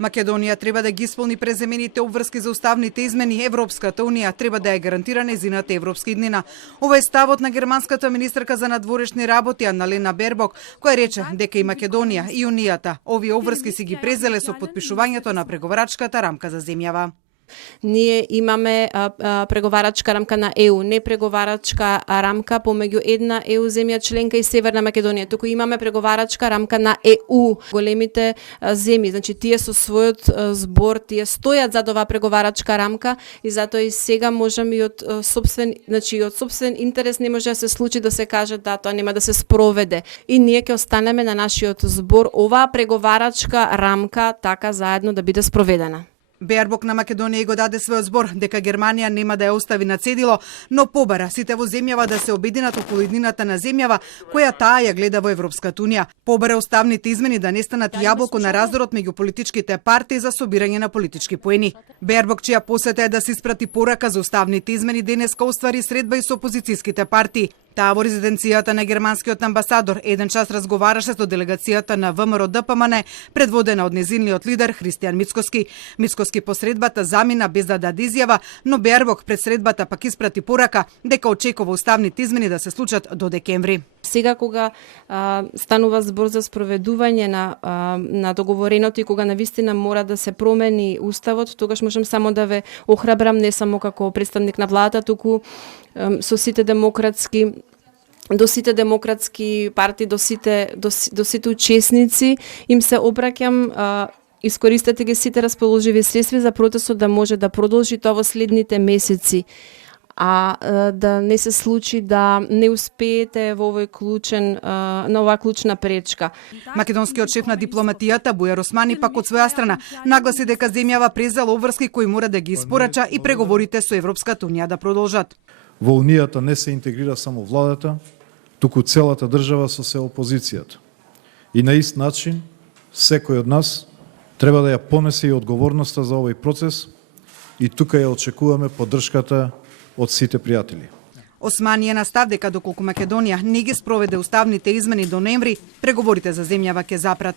Македонија треба да ги исполни преземените обврски за уставните измени. Европската унија треба да ја гарантира нејзината европска иднина. Ова е ставот на германската министерка за надворешни работи Анналена Бербок, која рече дека и Македонија и унијата овие обврски си ги презеле со подпишувањето на преговарачката рамка за земјава. Ние имаме преговарачка рамка на ЕУ, не преговарачка рамка помеѓу една ЕУ земја членка и Северна Македонија, туку имаме преговарачка рамка на ЕУ. Големите земји, значи тие со својот збор, тие стојат зад оваа преговарачка рамка и затоа и сега можеме и од сопствен интерес не може да се случи да се каже да тоа нема да се спроведе. И ние ќе останеме на нашиот збор оваа преговарачка рамка така заедно да биде спроведена. Бербок на Македонија го даде својот збор дека Германија нема да ја остави на цедило, но побара сите во земјава да се обединат околу иднината на земјава која таа ја гледа во Европската унија. Побара уставните измени да не станат јаблко на раздорот меѓу политичките партии за собирање на политички поени. Бербок, чија посета е да се испрати порака за уставните измени, денеска оствари средба и со опозицијските партии. Таа во резиденцијата на германскиот амбасадор еден час разговараше со делегацијата на ВМРО ДПМН, предводена од незиниот лидер Христијан Мицкоски. Мицкоски по средбата замина без да даде изјава, но Бербок пред средбата пак испрати порака дека очекува уставните измени да се случат до декември. Сега кога станува збор за спроведување на договореното и кога навистина мора да се промени уставот, тогаш можам само да ве охрабрам не само како представник на владата, туку со сите демократски партии, до сите учесници им се обраќам, искористете ги сите расположиви средства за протестот да може да продолжи тоа во следните месеци. Да не се случи да не успеете во овој на оваа клучна пречка. Македонскиот шеф на дипломатијата Бујар Османи пак од своја страна нагласи дека земјава презела обврски кои мора да ги испорача и преговорите со Европската унија да продолжат. Во унијата не се интегрира само владата, туку целата држава со се опозицијата. И на ист начин секој од нас треба да ја понесе и одговорноста за овој процес и тука ја очекуваме поддршката од сите пријатели. Османи е настав дека доколку Македонија не ги спроведе уставните измени до ноември, преговорите за земјава ќе запрат.